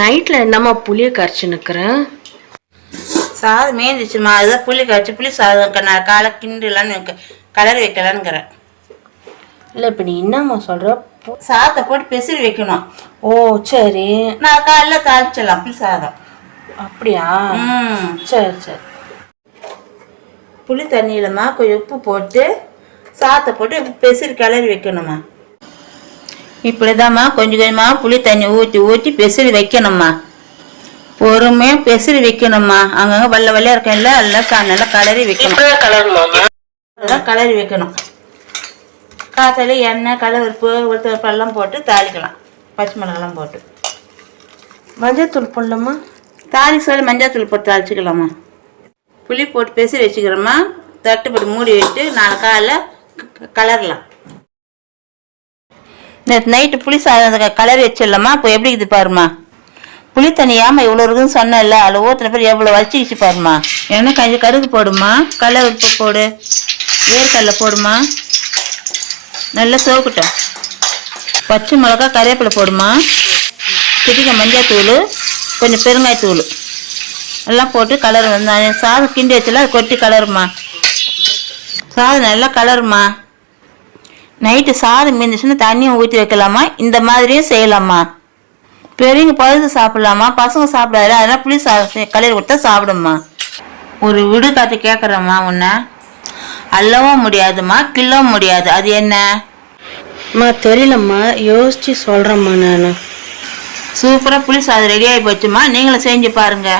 நைட்ல என்னம்மா புளிய கரைச்சு நிக்கிறேன்? சாதம் மேய்ந்துச்சுமா, அதுதான் புளி கரைச்சி புளி சாதம் நான் காலை கிண்டுலான்னு கலர் வைக்கலான்னுக்கிறேன். இல்லை இப்போ நீ என்னம்மா சொல்ற? சாதத்தை போட்டு பெசரி வைக்கணும். ஓ சரி, நான் காலைல தாளிச்சிடலாம் புளி சாதம். அப்படியா? சரி சரி. புளி தண்ணியிலம்மா கொஞ்சம் உப்பு போட்டு சாதத்தை போட்டு பெசரி கிளறி வைக்கணுமா. இப்படிதாம்மா கொஞ்சம் கொஞ்சமாக புளி தண்ணி ஊற்றி ஊற்றி பெசரி வைக்கணும்மா. பொறுமையாக பெசரி வைக்கணும்மா. அங்கங்கே வெள்ளை வெள்ளையா இருக்கல எல்லாம் நல்லா கலரி வைக்கணும். கலரி வைக்கணும். காய்ச்சல் எண்ணெய் கடலப்பருப்பு உளுத்தப்பருப்பெல்லாம் போட்டு தாளிக்கலாம். பச்சை மிளகாலாம் போட்டு மஞ்சத்தூள் போடலாமா? தாளிக்கு மஞ்சள் போட்டு தாளிச்சிக்கலாமா. புளி போட்டு பெசரி வச்சுக்கிறோம்மா. தட்டு போட்டு மூடி வச்சுட்டு நாலு காலைல கலரலாம். நேற்று நைட்டு புளி சாதம் கலரி வச்சிடலாமா. இப்போ எப்படி இது பாருமா. புளி தண்ணி ஏமா இவ்வளோ இருக்குன்னு சொன்னல, அதில் ஊற்றின பேர் எவ்வளோ வலிச்சிக்கிச்சு பாருமா. ஏன்னா கொஞ்சம் கடுகு போடுமா, கடலை உப்பு போடு, வேர்க்கடலை போடுமா, நல்லா சோக்கட்டும். பச்சை மிளகா கறிவேப்பிலை போடுமா, சிட்டிக்க மஞ்சள் தூள், கொஞ்சம் பெருங்காயத்தூள் எல்லாம் போட்டு கலர் வந்து சாதம் கிண்டி வச்சல அது கொட்டி கலருமா. சாதம் நல்லா கலருமா. நைட்டு சாதம் மீந்துச்சுன்னா தண்ணியும் ஊற்றி வைக்கலாமா. இந்த மாதிரியும் செய்யலாமா. பெரியவங்க பழுது சாப்பிடலாமா, பசங்க சாப்பிடாது. அதெல்லாம் புளி சாதம் கலரி கொடுத்தா சாப்பிடும்மா. ஒரு விடு காத்து கேட்குறம்மா. உன்னை அள்ளவும் முடியாதுமா, கிள்ளவும் முடியாது. அது என்னம்மா தெரியலம்மா, யோசிச்சு சொல்றேம்மா. நான் சூப்பராக புளி சாதம் ரெடி ஆகி போச்சுமா. நீங்களும் செஞ்சு பாருங்க.